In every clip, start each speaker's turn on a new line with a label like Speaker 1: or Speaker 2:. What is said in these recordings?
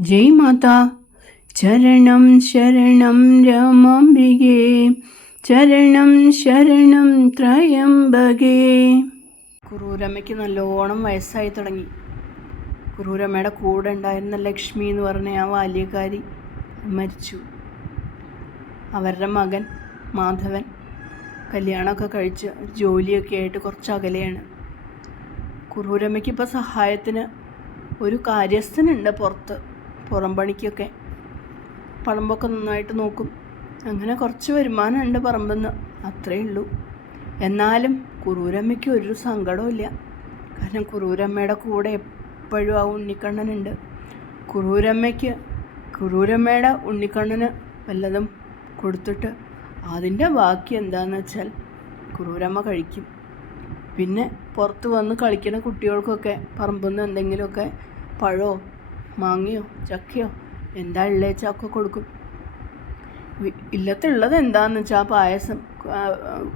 Speaker 1: ജയ് മാതാ. ചരണം ശരണം രാമാംബികേ. ചരണം ശരണം ത്രയംബകേ. കുറൂരമ്മയ്ക്ക് നല്ലോണം വയസ്സായി തുടങ്ങി. കുറൂരമ്മയുടെ കൂടെ ഉണ്ടായിരുന്ന ലക്ഷ്മി എന്ന് പറഞ്ഞ ആ ബാല്യക്കാരി മരിച്ചു. അവരുടെ മകൻ മാധവൻ കല്യാണമൊക്കെ കഴിച്ച് ജോലിയൊക്കെ ആയിട്ട് കുറച്ച് അകലെയാണ്. കുറൂരമ്മയ്ക്ക് ഇപ്പോൾ സഹായത്തിന് ഒരു കാര്യസ്ഥനുണ്ട് പുറത്ത്. പുറം പണിക്കൊക്കെ. പറമ്പൊക്കെ നന്നായിട്ട് നോക്കും. അങ്ങനെ കുറച്ച് വരുമാനം വരുമാനമുണ്ട് പറമ്പെന്ന്. അത്രേ ഉള്ളൂ. എന്നാലും കുറൂരമ്മയ്ക്ക് ഒരു സങ്കടവും കാരണം കുറൂരമ്മയുടെ കൂടെ എപ്പോഴും ആ ഉണ്ണിക്കണ്ണനുണ്ട്. കുറൂരമ്മയ്ക്ക് കുറൂരമ്മയുടെ ഉണ്ണിക്കണ്ണന് വല്ലതും കൊടുത്തിട്ട് അതിന്റെ ബാക്കി എന്താണെന്ന് വെച്ചാൽ കുറൂരമ്മ കഴിക്കും. പിന്നെ പുറത്ത് വന്ന് കളിക്കുന്ന കുട്ടികൾക്കൊക്കെ പറമ്പിൽ നിന്ന് എന്തെങ്കിലുമൊക്കെ പഴമോ മാങ്ങയോ ചക്കയോ എന്താ ചാക്ക കൊടുക്കും. വി- ഇല്ലത്തുള്ളത് എന്താന്ന് വെച്ചാൽ പായസം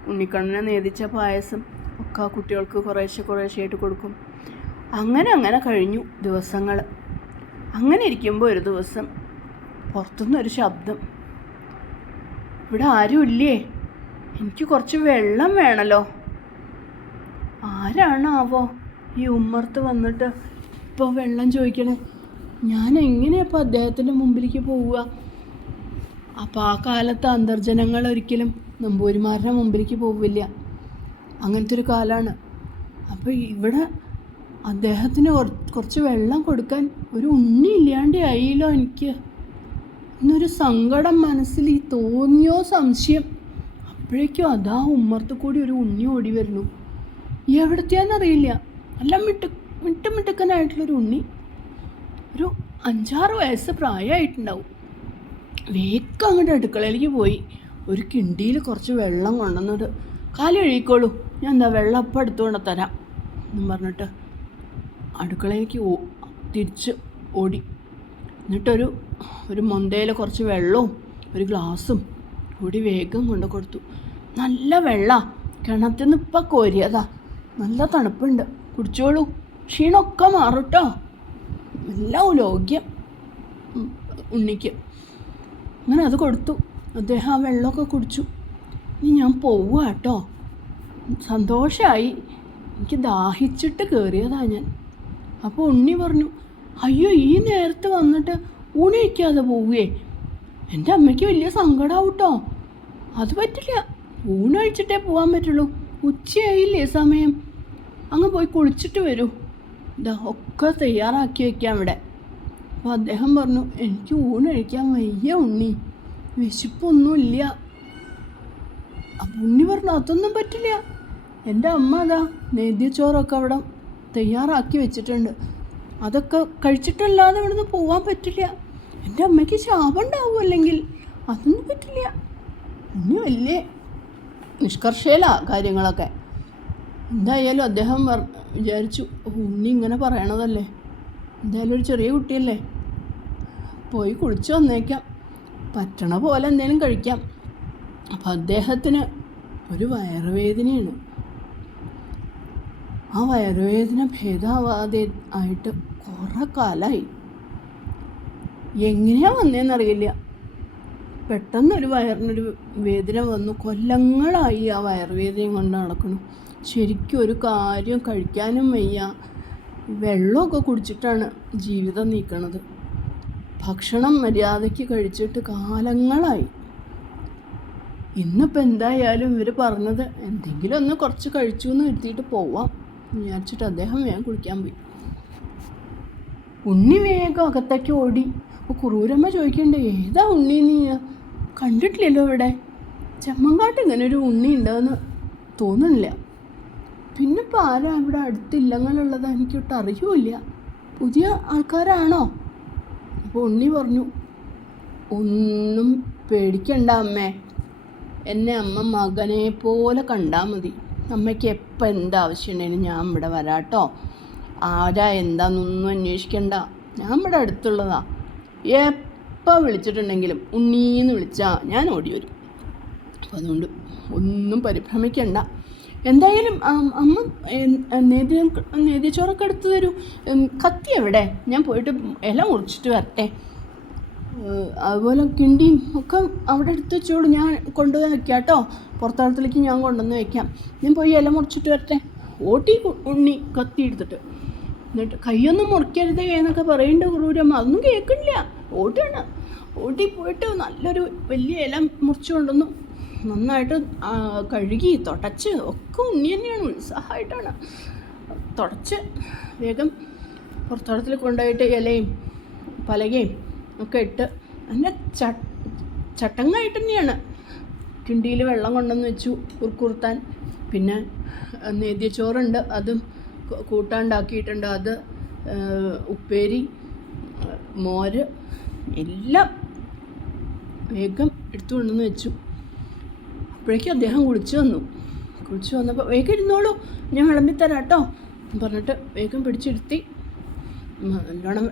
Speaker 1: ഉണ്ണിക്കണ്ണനെ നേദിച്ച പായസം ഒക്കെ ആ കുട്ടികൾക്ക് കുറേശ്ശെ കുറേശ്ശെ ആയിട്ട് കൊടുക്കും. അങ്ങനെ അങ്ങനെ കഴിഞ്ഞു ദിവസങ്ങൾ അങ്ങനെ ഇരിക്കുമ്പോൾ ഒരു ദിവസം പുറത്തുനിന്നൊരു ശബ്ദം. ഇവിടെ ആരും ഇല്ലേ? എനിക്ക് കുറച്ച് വെള്ളം വേണമല്ലോ ആരാണാവോ ഈ ഉമ്മർത്ത് വന്നിട്ട് ഇപ്പോൾ വെള്ളം ചോദിക്കണേ? ഞാൻ എങ്ങനെയപ്പോൾ അദ്ദേഹത്തിന്റെ മുമ്പിലേക്ക് പോവുക? അപ്പോൾ ആ കാലത്ത് അന്തർജനങ്ങൾ ഒരിക്കലും നമ്പൂരിമാരുടെ മുമ്പിലേക്ക് പോവില്ല. അങ്ങനത്തെ ഒരു കാലമാണ് അപ്പോൾ ഇവിടെ അദ്ദേഹത്തിന് കുറച്ച് വെള്ളം കൊടുക്കാൻ ഒരു ഉണ്ണി ഇല്ലാണ്ട് ആയില്ലോ എനിക്ക്. എന്നൊരു സങ്കടം മനസ്സിൽ ഈ തോന്നിയോ സംശയം. അപ്പോഴേക്കും അതാ ഉമ്മർത്ത് കൂടി ഒരു ഉണ്ണി ഓടി വരുന്നു. എവിടത്തെയാന്നറിയില്ല. നല്ല മിട്ടു മിട്ടുമിട്ടുക്കനായിട്ടുള്ളൊരു ഉണ്ണി. ഒരു അഞ്ചാറ് വയസ്സ് പ്രായമായിട്ടുണ്ടാവും. വേഗം അങ്ങോട്ട് അടുക്കളയിലേക്ക് പോയി. ഒരു കിണ്ടിയിൽ കുറച്ച് വെള്ളം കൊണ്ടുവന്നിട്ട് കാലി ഒഴുകിക്കോളൂ ഞാൻ എന്താ വെള്ളം അപ്പം എടുത്തുകൊണ്ട് തരാം എന്നും പറഞ്ഞിട്ട് അടുക്കളയിലേക്ക് ഓ തിരിച്ച് ഓടി. എന്നിട്ടൊരു ഒരു മൊന്തയിൽ കുറച്ച് വെള്ളവും ഒരു ഗ്ലാസും കൂടി വേഗം കൊണ്ടു കൊടുത്തു. നല്ല വെള്ള. കിണറ്റിൽ നിന്ന് ഇപ്പം കോരിയതാ. നല്ല തണുപ്പുണ്ട്. കുടിച്ചോളൂ. ക്ഷീണമൊക്കെ മാറും കേട്ടോ എല്ലാം ലോഗ്യം ഉണ്ണിക്ക്. അങ്ങനെ അത് കൊടുത്തു. അദ്ദേഹം ആ വെള്ളമൊക്കെ കുടിച്ചു. ഇനി ഞാൻ പോവുക കേട്ടോ സന്തോഷമായി എനിക്ക് ദാഹിച്ചിട്ട് കയറിയതാണ് ഞാൻ. അപ്പോൾ ഉണ്ണി പറഞ്ഞു അയ്യോ ഈ നേരത്തെ വന്നിട്ട് ഊണി വയ്ക്കാതെ പോവുകയെ എന്റെ അമ്മയ്ക്ക് വലിയ സങ്കടമാവും കേട്ടോ അത് പറ്റില്ല. ഊണ് കഴിച്ചിട്ടേ പോകാൻ പറ്റുള്ളൂ. ഉച്ചയായില്ലേ സമയം. അങ്ങ് പോയി കുളിച്ചിട്ട് വരൂ. ഇതാ ഒക്കെ തയ്യാറാക്കി വയ്ക്കാം ഇവിടെ. അപ്പോൾ അദ്ദേഹം പറഞ്ഞു എനിക്ക് ഊണ് കഴിക്കാൻ വയ്യ ഉണ്ണി. വിശപ്പൊന്നുമില്ല. അപ്പം ഉണ്ണി പറഞ്ഞു അതൊന്നും പറ്റില്ല. എന്റെ അമ്മ അതാ നേദ്യച്ചോറൊക്കെ അവിടെ തയ്യാറാക്കി വെച്ചിട്ടുണ്ട്. അതൊക്കെ കഴിച്ചിട്ടല്ലാതെ ഇവിടുന്ന് പോകാൻ പറ്റില്ല. എന്റെ അമ്മയ്ക്ക് ശാപം ഉണ്ടാവും അല്ലെങ്കിൽ? അതൊന്നും പറ്റില്ല. ഉണ്ണി വലിയ നിഷ്കർഷയിലാ കാര്യങ്ങളൊക്കെ. എന്തായാലും അദ്ദേഹം വിചാരിച്ചു ഉണ്ണി ഇങ്ങനെ പറയണതല്ലേ? എന്തായാലും ഒരു ചെറിയ കുട്ടിയല്ലേ? പോയി കുളിച്ച് വന്നേക്കാം. പറ്റണ പോലെ എന്തെങ്കിലും കഴിക്കാം. അപ്പം അദ്ദേഹത്തിന് ഒരു വയറുവേദനയാണ്. ആ വയറുവേദന ഭേദമാവാതെ ആയിട്ട് കുറേ കാലമായി എങ്ങനെയാ വന്നതെന്നറിയില്ല പെട്ടെന്നൊരു വയറിനൊരു വേദന വന്നു. കൊല്ലങ്ങളായി ആ വയറുവേദനയും കൊണ്ട് നടക്കുന്നു. ശരിക്കും ഒരു കാര്യം കഴിക്കാനും വയ്യ. വെള്ളമൊക്കെ കുടിച്ചിട്ടാണ് ജീവിതം നീക്കണത്. ഭക്ഷണം മര്യാദയ്ക്ക് കഴിച്ചിട്ട് കാലങ്ങളായി. ഇന്നിപ്പോൾ എന്തായാലും ഇവർ പറഞ്ഞത് എന്തെങ്കിലും ഒന്ന് കുറച്ച് കഴിച്ചു എന്ന് വരുത്തിയിട്ട് പോവാം വിചാരിച്ചിട്ട് അദ്ദേഹം വേഗം കുളിക്കാൻ പോയി. ഉണ്ണി വേഗം അകത്തേക്ക് ഓടി. അപ്പോൾ കുറൂരമ്മ ചോദിക്കണ്ടേ ഏതാ ഉണ്ണി നീ? കണ്ടിട്ടില്ലല്ലോ ഇവിടെ. ചെമ്മങ്കാട്ട് ഇങ്ങനെ ഒരു ഉണ്ണി ഉണ്ടെന്ന് തോന്നുന്നില്ല. പിന്നെ ഇപ്പോൾ ആരാ ഇവിടെ അടുത്തില്ലങ്ങളുള്ളത് എനിക്കൊട്ട് അറിയൂല പുതിയ ആൾക്കാരാണോ? അപ്പോൾ ഉണ്ണി പറഞ്ഞു ഒന്നും പേടിക്കണ്ട അമ്മേ. എന്നെ അമ്മ മകനെ പോലെ കണ്ടാൽ മതി. അമ്മയ്ക്ക് എപ്പോൾ എന്താവശ്യമുണ്ടെങ്കിലും ഞാൻ ഇവിടെ വരാട്ടോ. ആരാ എന്താണെന്നൊന്നും അന്വേഷിക്കണ്ട. ഞാൻ ഇവിടെ അടുത്തുള്ളതാ. എപ്പോൾ വിളിച്ചിട്ടുണ്ടെങ്കിലും ഉണ്ണീന്ന് വിളിച്ചാൽ ഞാൻ ഓടി വരും. അതുകൊണ്ട് ഒന്നും പരിഭ്രമിക്കണ്ട. എന്തായാലും അമ്മ നേതി നേതിച്ചോറൊക്കെ എടുത്തു തരൂ. കത്തി എവിടെ? ഞാൻ പോയിട്ട് ഇല മുറിച്ചിട്ട് വരട്ടെ. അതുപോലെ കിണ്ടിയും ഒക്കെ അവിടെ എടുത്ത് വെച്ചോളൂ. ഞാൻ കൊണ്ടുവന്ന് വെക്കാം കേട്ടോ. പുറത്തളത്തിലേക്ക് ഞാൻ കൊണ്ടുവന്ന് വെക്കാം. ഞാൻ പോയി ഇല മുറിച്ചിട്ട് വരട്ടെ. ഓട്ടി ഉണ്ണി കത്തി എടുത്തിട്ട്. എന്നിട്ട് കൈയൊന്നും മുറിക്കരുതേ എന്നൊക്കെ പറയേണ്ട കുറൂരമ്മ അതൊന്നും കേൾക്കണില്ല. ഓട്ടാണ് ഓട്ടി പോയിട്ട് നല്ലൊരു വലിയ ഇല മുറിച്ചു കൊണ്ടുവന്നു. നന്നായിട്ട് കഴുകി തുടച്ച് ഒക്കെ ഉണ്ണി തന്നെയാണ്. ഉത്സാഹമായിട്ടാണ്. തുടച്ച് വേഗം പുറത്തോടത്തിൽ കൊണ്ടുപോയിട്ട് ഇലയും പലകയും ഒക്കെ ഇട്ട് അതിന്റെ ച ചട്ടങ്ങായിട്ട് തന്നെയാണ്. കിണ്ടിയിൽ വെള്ളം കൊണ്ടുവന്ന് വെച്ചു കുറുക്കുറുത്താൻ. പിന്നെ നേദ്യ ചോറുണ്ട് അതും കൂട്ടാണ്ടാക്കിയിട്ടുണ്ട്. അത് ഉപ്പേരി മോര് എല്ലാം വേഗം എടുത്തു കൊണ്ടുവന്ന് വെച്ചു. അപ്പോഴേക്കും അദ്ദേഹം കുളിച്ചു വന്നു. കുളിച്ചു വന്നപ്പോൾ വേഗം ഇരുന്നോളൂ ഞാൻ വിളമ്പിത്തരാം കേട്ടോ പറഞ്ഞിട്ട് വേഗം പിടിച്ചിരുത്തി. നല്ലോണം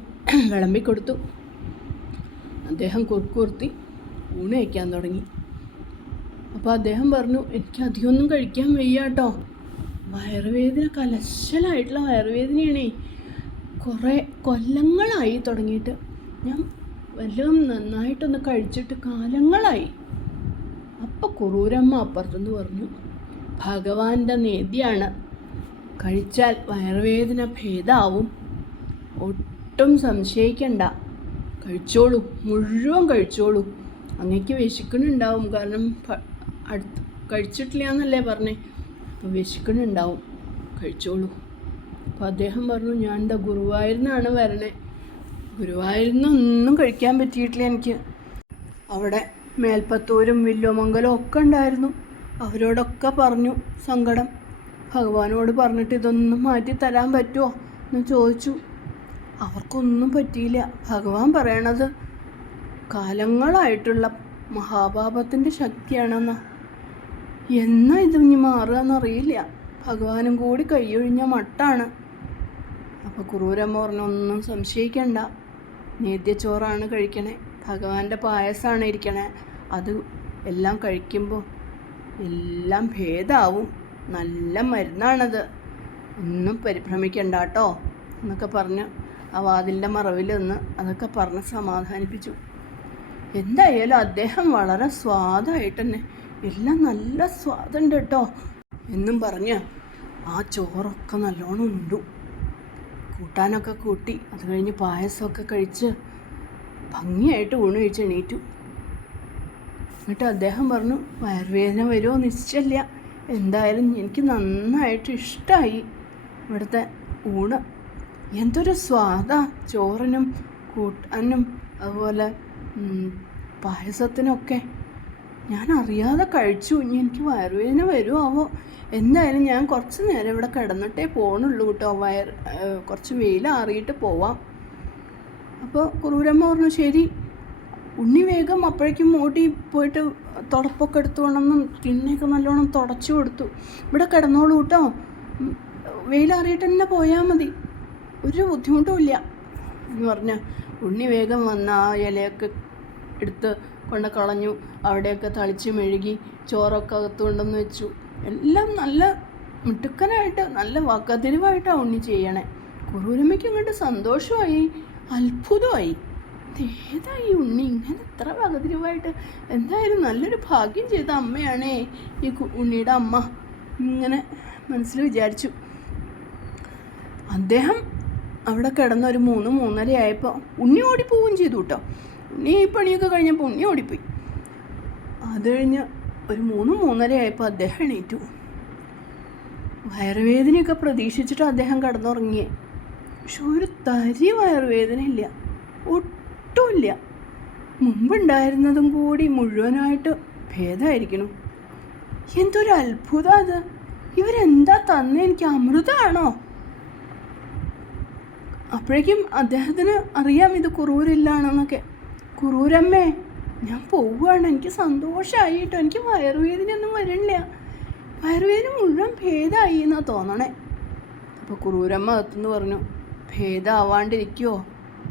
Speaker 1: വിളമ്പി കൊടുത്തു അദ്ദേഹം കുറുക്കുറുത്തി ഊണ് കഴിക്കാൻ തുടങ്ങി. അപ്പോൾ അദ്ദേഹം പറഞ്ഞു എനിക്ക് അധികമൊന്നും കഴിക്കാൻ വയ്യ കേട്ടോ വയറുവേദന കലശലായിട്ടുള്ള വയറുവേദനയാണേ. കുറേ കൊല്ലങ്ങളായി തുടങ്ങിയിട്ട്. ഞാൻ വല്ലതും നന്നായിട്ടൊന്ന് കഴിച്ചിട്ട് കാലങ്ങളായി. അപ്പം കുറൂരമ്മ അപ്പുറത്തുനിന്ന് പറഞ്ഞു ഭഗവാന്റെ നേദ്യാണ് കഴിച്ചാൽ വയറുവേദന ഭേദാവും. ഒട്ടും സംശയിക്കണ്ട. കഴിച്ചോളൂ മുഴുവൻ കഴിച്ചോളൂ. അങ്ങക്ക് വിശക്കുന്നുണ്ടാവും. കാരണം അടുത്ത് കഴിച്ചിട്ടില്ല എന്നല്ലേ പറഞ്ഞേ. അപ്പോൾ വിശക്കുന്നുണ്ടാവും. കഴിച്ചോളൂ. അപ്പോൾ അദ്ദേഹം പറഞ്ഞു ഞാൻ എന്താ ഗുരുവായൂരിനാണ് വരണേ. ഗുരുവായൂരിൽ ഒന്നും കഴിക്കാൻ പറ്റിയിട്ടില്ല എനിക്ക്. അവിടെ മേൽപ്പത്തൂരും വില്ലുമംഗലവും ഒക്കെ ഉണ്ടായിരുന്നു. അവരോടൊക്കെ പറഞ്ഞു സങ്കടം. ഭഗവാനോട് പറഞ്ഞിട്ട് ഇതൊന്നും മാറ്റി തരാൻ പറ്റുമോ എന്ന് ചോദിച്ചു. അവർക്കൊന്നും പറ്റിയില്ല. ഭഗവാൻ പറയണത് കാലങ്ങളായിട്ടുള്ള മഹാപാപത്തിന്റെ ശക്തിയാണെന്ന. എന്നാ ഇത് ഇനി മാറുക എന്നറിയില്ല ഭഗവാനും കൂടി കൈയൊഴിഞ്ഞ മട്ടാണ്. അപ്പോൾ കുറൂരമ്മ പറഞ്ഞൊന്നും സംശയിക്കണ്ട. നേദ്യച്ചോറാണ് കഴിക്കണേ. ഭഗവാന്റെ പായസമാണ് ഇരിക്കണേ. അത് എല്ലാം കഴിക്കുമ്പോൾ എല്ലാം ഭേദാവും. നല്ല മരുന്നാണത്. ഒന്നും പരിഭ്രമിക്കണ്ട കേട്ടോ എന്നൊക്കെ പറഞ്ഞ് ആ വാതിലിന്റെ മറവിൽ നിന്ന് അതൊക്കെ പറഞ്ഞ് സമാധാനിപ്പിച്ചു. എന്തായാലും അദ്ദേഹം വളരെ സ്വാദായിട്ട് തന്നെ എല്ലാം നല്ല സ്വാദുണ്ട് കേട്ടോ എന്നും പറഞ്ഞ് ആ ചോറൊക്കെ നല്ലോണം ഉണ്ടു. കൂട്ടാനൊക്കെ കൂട്ടി. അത് കഴിഞ്ഞ് പായസമൊക്കെ കഴിച്ച് ഭംഗിയായിട്ട് ഊണ് കഴിച്ച് എണീറ്റു. എന്നിട്ട് അദ്ദേഹം പറഞ്ഞു വയറുവേദന വരുമോ നിശ്ചയില്ല. എന്തായാലും എനിക്ക് നന്നായിട്ട് ഇഷ്ടമായി ഇവിടുത്തെ ഊണ്. എന്തൊരു സ്വാദാ ചോറിനും കൂട്ടാനും അതുപോലെ പായസത്തിനൊക്കെ. ഞാൻ അറിയാതെ കഴിച്ചു. ഇനി എനിക്ക് വയറുവേദന വരുമോ എന്തായാലും ഞാൻ കുറച്ച് നേരം ഇവിടെ കിടന്നിട്ടേ പോകണുള്ളൂ കേട്ടോ. വയർ കുറച്ച് വെയിലാറിയിട്ട് പോവാം. അപ്പോൾ കുറൂരമ്മ പറഞ്ഞു ശരി ഉണ്ണി വേഗം അപ്പോഴേക്കും ഓടി പോയിട്ട് തുടപ്പൊക്കെ എടുത്തുകൊണ്ടെന്നും തിണ്ണയൊക്കെ നല്ലോണം തുടച്ചു കൊടുത്തു. ഇവിടെ കിടന്നോളൂ കേട്ടോ വെയിലാറിയിട്ട് തന്നെ പോയാൽ മതി. ഒരു ബുദ്ധിമുട്ടും ഇല്ല. എന്ന് പറഞ്ഞ ഉണ്ണി വേഗം വന്ന് ആ ഇലയൊക്കെ എടുത്ത് കൊണ്ട് കളഞ്ഞു. അവിടെയൊക്കെ തളിച്ച് മെഴുകി ചോറൊക്കെ അകത്തുകൊണ്ടെന്ന് വെച്ചു. എല്ലാം നല്ല മിടുക്കനായിട്ട് നല്ല വകതിരിവായിട്ടാണ് ഉണ്ണി ചെയ്യണേ. കുറൂരമ്മയ്ക്ക് അങ്ങോട്ട് സന്തോഷമായി. അത്ഭുതമായി. ഏതായി ഉണ്ണി. ഇങ്ങനെ ഇത്ര വകതിരിവായിട്ട് എന്തായാലും നല്ലൊരു ഭാഗ്യം ചെയ്ത അമ്മയാണേ ഈ ഉണ്ണിയുടെ അമ്മ. ഇങ്ങനെ മനസ്സിൽ വിചാരിച്ചു. അദ്ദേഹം അവിടെ കിടന്ന ഒരു മൂന്ന് മൂന്നര ആയപ്പോൾ ഉണ്ണി ഓടിപ്പോവുകയും ചെയ്തു കേട്ടോ. ഉണ്ണി ഈ പണിയൊക്കെ കഴിഞ്ഞപ്പോൾ ഉണ്ണി ഓടിപ്പോയി. അത് കഴിഞ്ഞ് ഒരു മൂന്ന് മൂന്നര ആയപ്പോൾ അദ്ദേഹം എണീറ്റു. വയറുവേദനയൊക്കെ പ്രതീക്ഷിച്ചിട്ട് അദ്ദേഹം കിടന്നുറങ്ങിയേ പക്ഷെ ഒരു തരി വയറുവേദന ഇല്ല ഒട്ടുമില്ല. മുമ്പുണ്ടായിരുന്നതും കൂടി മുഴുവനായിട്ട് ഭേദമായിരിക്കണം. എന്തൊരു അത്ഭുതം അത്. ഇവരെന്താ തന്നെ? എനിക്ക് അമൃതമാണോ അപ്പോഴേക്കും അദ്ദേഹത്തിന് അറിയാം ഇത് കുറൂരില്ലാണെന്നൊക്കെ. കുറൂരമ്മേ ഞാൻ പോവുകയാണ്. എനിക്ക് സന്തോഷമായി കേട്ടോ. എനിക്ക് വയറുവേദനയൊന്നും വരണില്ല. വയറുവേദന മുഴുവൻ ഭേദമായി എന്നാണ് തോന്നണേ. അപ്പോൾ കുറൂരമ്മ അകത്തുനിന്ന് പറഞ്ഞു ഭേദമാവാണ്ടിരിക്കുമോ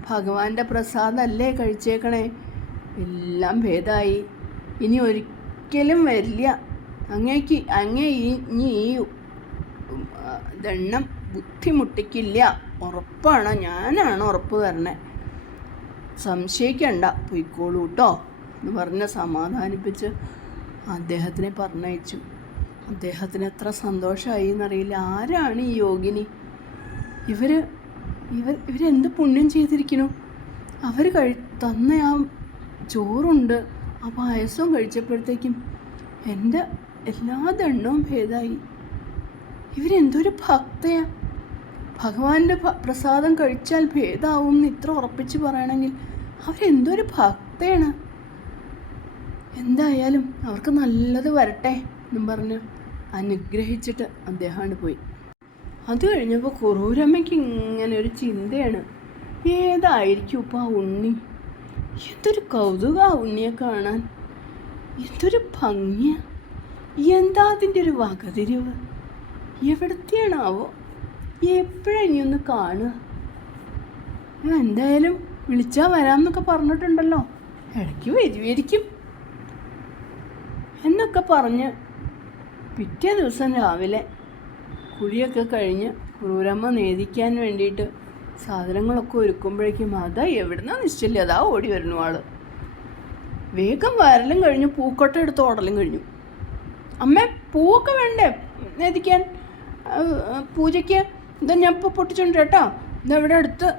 Speaker 1: ഭഗവാന്റെ പ്രസാദമല്ലേ കഴിച്ചേക്കണേ? എല്ലാം ഭേദമായി ഇനി ഒരിക്കലും വരില്ല. അങ്ങേക്ക് അങ്ങേ ഇനി ഈ ദണ്ണം ബുദ്ധിമുട്ടിക്കില്ല. ഉറപ്പാണ്. ഞാനാണ് ഉറപ്പ് തരണേ. സംശയിക്കണ്ട. പൊയ്ക്കോളൂ കേട്ടോ എന്ന് പറഞ്ഞ് സമാധാനിപ്പിച്ച് അദ്ദേഹത്തിനെ പറഞ്ഞയച്ചു. അദ്ദേഹത്തിന് എത്ര സന്തോഷമായി എന്നറിയില്ല. ആരാണ് ഈ യോഗിനി? ഇവർ ഇവർ ഇവരെന്ത് പുണ്യം ചെയ്തിരിക്കുന്നു അവർ കഴി തന്ന ആ ചോറുണ്ട് ആ പായസവും കഴിച്ചപ്പോഴത്തേക്കും എന്റെ എല്ലാ ദണ്ണവും ഭേദമായി ഇവരെന്തൊരു ഭക്തയാ. ഭഗവാന്റെ പ്രസാദം കഴിച്ചാൽ ഭേദാവും എന്ന് ഇത്ര ഉറപ്പിച്ച് പറയണമെങ്കിൽ അവരെന്തൊരു ഭക്തയാണ്. എന്തായാലും അവർക്ക് നല്ലത് വരട്ടെ എന്നും പറഞ്ഞ് അനുഗ്രഹിച്ചിട്ട് അദ്ദേഹമാണ് പോയി. അത് കഴിഞ്ഞപ്പോൾ കുറൂരമ്മയ്ക്ക് ഇങ്ങനെ ഒരു ചിന്തയാണ്. ഏതായിരിക്കും ഇപ്പം ആ ഉണ്ണി? എന്തൊരു കൗതുക ആ ഉണ്ണിയെ കാണാൻ. എന്തൊരു ഭംഗിയ. എന്താ അതിന്റെ ഒരു വകതിരിവ്? എവിടത്തെയാണാവോ? എപ്പോഴാണ് ഇനിയൊന്ന് കാണുക? എന്തായാലും വിളിച്ചാൽ വരാമെന്നൊക്കെ പറഞ്ഞിട്ടുണ്ടല്ലോ. ഇടയ്ക്ക് വരുമായിരിക്കും എന്നൊക്കെ പറഞ്ഞ് പിറ്റേ ദിവസം രാവിലെ കുഴിയൊക്കെ കഴിഞ്ഞ് ക്രൂരമ്മ നേദിക്കാൻ വേണ്ടിയിട്ട് സാധനങ്ങളൊക്കെ ഒരുക്കുമ്പോഴേക്കും അതാ എവിടുന്നാ നിശ്ചയില്ല അതാ ഓടി വരുന്നു ആൾ. വേഗം വരലും കഴിഞ്ഞു പൂക്കൊട്ട എടുത്ത് ഓടലും കഴിഞ്ഞു. അമ്മ പൂവൊക്കെ വേണ്ടേ നേദിക്കാൻ? പൂജയ്ക്ക് ഇതാ ഞാൻ ഇപ്പോൾ പൊട്ടിച്ചുണ്ട് കേട്ടോ. ഇതാ അടുത്ത്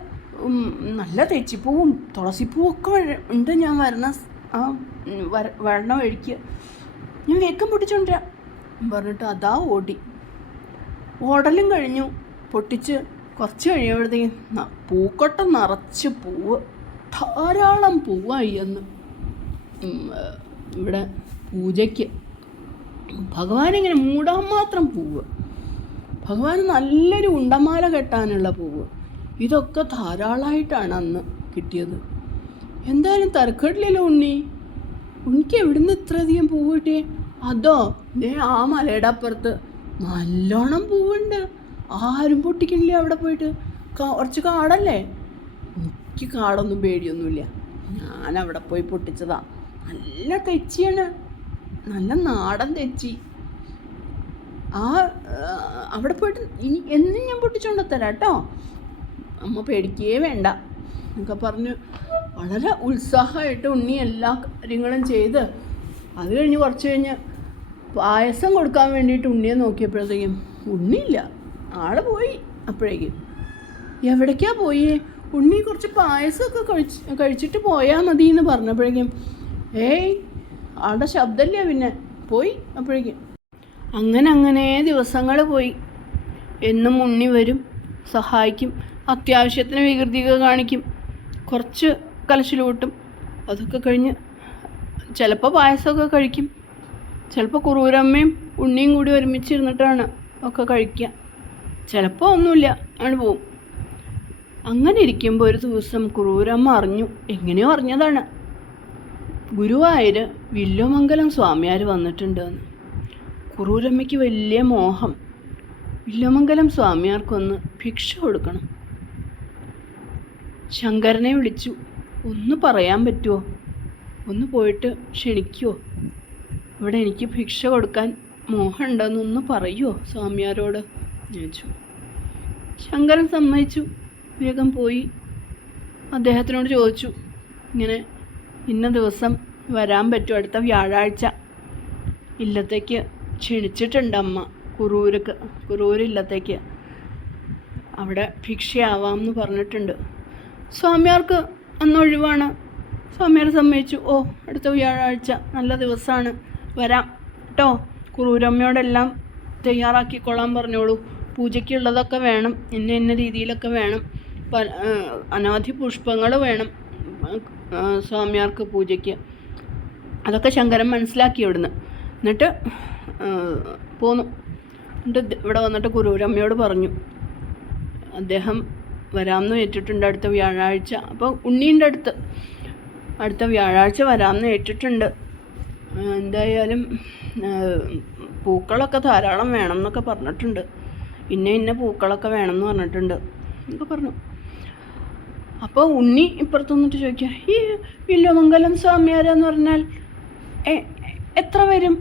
Speaker 1: നല്ല തെച്ചിപ്പൂവും തുളസിപ്പൂവും ഒക്കെ വര- ഉണ്ട് ഞാൻ വരണ ആ വര വരണ വഴിക്ക്. ഞാൻ വേഗം പൊട്ടിച്ചുകൊണ്ടിരാം പറഞ്ഞിട്ട് അതാ ഓടി. ഓടലും കഴിഞ്ഞു. പൊട്ടിച്ച് കുറച്ച് കഴിയുമ്പോഴത്തേക്കും പൂക്കൊട്ട നിറച്ച് പൂവ് ധാരാളം പൂവായി എന്ന്. ഇവിടെ പൂജയ്ക്ക് ഭഗവാനിങ്ങനെ മൂടാൻ മാത്രം പൂവ്. ഭഗവാൻ നല്ലൊരു ഉണ്ടമാല കെട്ടാനുള്ള പൂവ്. ഇതൊക്കെ ധാരാളമായിട്ടാണ് അന്ന് കിട്ടിയത്. എന്തായാലും തരക്കേടില്ലല്ലോ ഉണ്ണി. ഉണ്ണിക്ക് എവിടുന്ന് ഇത്രയധികം പൂവ് കിട്ടിയേ? അതോ ദേ ആ മലയുടെ അപ്പുറത്ത് നല്ലോണം പൂവുണ്ട്. ആരും പൊട്ടിക്കണില്ല അവിടെ പോയിട്ട്. കുറച്ച് കാടല്ലേ? എനിക്ക് കാടൊന്നും പേടിയൊന്നുമില്ല. ഞാൻ അവിടെ പോയി പൊട്ടിച്ചതാ. നല്ല തെച്ചിയാണ്. നല്ല നാടൻ തെച്ചി. ആ അവിടെ പോയിട്ട് ഇനി എന്നും ഞാൻ പൊട്ടിച്ചോണ്ട് തരാം കേട്ടോ. അമ്മ പേടിക്കേ വേണ്ട എന്നൊക്കെ പറഞ്ഞ്. വളരെ ഉത്സാഹമായിട്ട് ഉണ്ണി എല്ലാ കാര്യങ്ങളും ചെയ്ത്. അത് കഴിഞ്ഞ് കുറച്ച് കഴിഞ്ഞ് പായസം കൊടുക്കാൻ വേണ്ടിയിട്ട് ഉണ്ണിയെ നോക്കിയപ്പോഴത്തേക്കും ഉണ്ണിയില്ല ആളെ പോയി അപ്പോഴേക്കും. എവിടേക്കാ പോയി? ഉണ്ണി കുറച്ച് പായസമൊക്കെ കഴിച്ച് കഴിച്ചിട്ട് പോയാൽ മതി എന്ന് പറഞ്ഞപ്പോഴേക്കും ഏയ് ആളുടെ ശബ്ദമില്ല പിന്നെ പോയി അപ്പോഴേക്കും. അങ്ങനെ അങ്ങനെ ദിവസങ്ങൾ പോയി. എന്നും ഉണ്ണി വരും സഹായിക്കും അത്യാവശ്യത്തിന് വികൃതിയൊക്കെ കാണിക്കും കുറച്ച് കലശിലൂട്ടും അതൊക്കെ കഴിഞ്ഞ് ചിലപ്പോൾ പായസമൊക്കെ കഴിക്കും. ചിലപ്പോൾ കുറൂരമ്മയും ഉണ്ണിയും കൂടി ഒരുമിച്ചിരുന്നിട്ടാണ് ഒക്കെ കഴിക്കുക. ചിലപ്പോൾ ഒന്നുമില്ല ആണ് പോവും. അങ്ങനെ ഇരിക്കുമ്പോൾ ഒരു ദിവസം കുറൂരമ്മ അറിഞ്ഞു. എങ്ങനെയോ അറിഞ്ഞതാണ്. ഗുരുവായൂർ വില്ലുമംഗലം സ്വാമിയാർ വന്നിട്ടുണ്ടെന്ന്. കുറൂരമ്മയ്ക്ക് വലിയ മോഹം. വില്ലുമംഗലം സ്വാമിയാർക്കൊന്ന് ഭിക്ഷ കൊടുക്കണം. ശങ്കരനെ വിളിച്ചു. ഒന്ന് പറയാൻ പറ്റുമോ ഒന്ന് പോയിട്ട് ക്ഷണിക്കുമോ ഇവിടെ എനിക്ക് ഭിക്ഷ കൊടുക്കാൻ മോഹമുണ്ടെന്നൊന്ന് പറയുമോ സ്വാമിയാരോട്? ചോദിച്ചു. ശങ്കരൻ സമ്മതിച്ചു. വേഗം പോയി. അദ്ദേഹത്തിനോട് ചോദിച്ചു. ഇങ്ങനെ ഇന്ന ദിവസം വരാൻ പറ്റും അടുത്ത വ്യാഴാഴ്ച. ഇല്ലത്തേക്ക് ക്ഷണിച്ചിട്ടുണ്ട് അമ്മ കുറൂർക്ക് കുറൂർ ഇല്ലത്തേക്ക് അവിടെ ഭിക്ഷയാവാം എന്ന് പറഞ്ഞിട്ടുണ്ട്. സ്വാമിയാർക്ക് അന്ന് ഒഴിവാണ്. സ്വാമിയാർ സമ്മതിച്ചു. ഓ അടുത്ത വ്യാഴാഴ്ച. നല്ല ദിവസമാണ്. വരാം. കേട്ടോ കുറൂരമ്മയോടെല്ലാം തയ്യാറാക്കിക്കൊള്ളാൻ പറഞ്ഞോളൂ. പൂജയ്ക്കുള്ളതൊക്കെ വേണം ഇന്ന ഇന്ന രീതിയിലൊക്കെ വേണം. പല അനവധി പുഷ്പങ്ങൾ വേണം സ്വാമിയാർക്ക് പൂജയ്ക്ക്. അതൊക്കെ ശങ്കരൻ മനസ്സിലാക്കി ഇവിടുന്ന് എന്നിട്ട് പോന്നു. എന്നിട്ട് ഇവിടെ വന്നിട്ട് കുറൂരമ്മയോട് പറഞ്ഞു. അദ്ദേഹം വരാമെന്ന് ഏറ്റിട്ടുണ്ട് അടുത്ത വ്യാഴാഴ്ച. അപ്പോൾ ഉണ്ണീന്റെ അടുത്ത് അടുത്ത വ്യാഴാഴ്ച വരാമെന്ന് ഏറ്റിട്ടുണ്ട്. എന്തായാലും പൂക്കളൊക്കെ ധാരാളം വേണം എന്നൊക്കെ പറഞ്ഞിട്ടുണ്ട്. ഇന്ന ഇന്ന പൂക്കളൊക്കെ വേണം എന്ന് പറഞ്ഞിട്ടുണ്ട്. എന്നൊക്കെ പറഞ്ഞു. അപ്പോൾ ഉണ്ണി ഇപ്പുറത്ത് നിന്നിട്ട് ചോദിക്കുക ഈ വില്ലുമംഗലം സ്വാമിയാരെന്ന് പറഞ്ഞാൽ എത്ര വരും?